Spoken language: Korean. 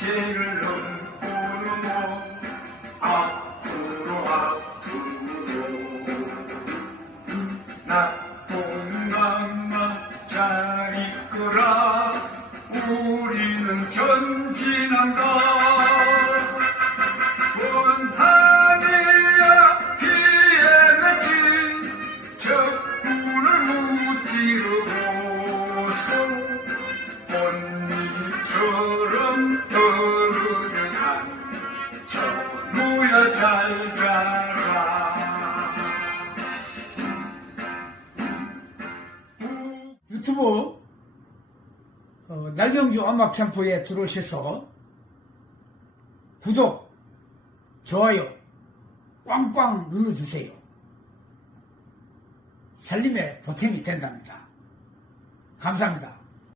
길을 넘고는 앞으로 앞으로. 나 동남만 잘 이끌어 우리는 전진한다. 원하니야 피에 맺힌 적군을 무찌르고서 꽃잎처럼 잘 자라 유튜브 어, 날영주 엄마 캠프에 들어오셔서 구독, 좋아요 꽝꽝 눌러주세요. 살림의 보탬이 된답니다. 감사합니다.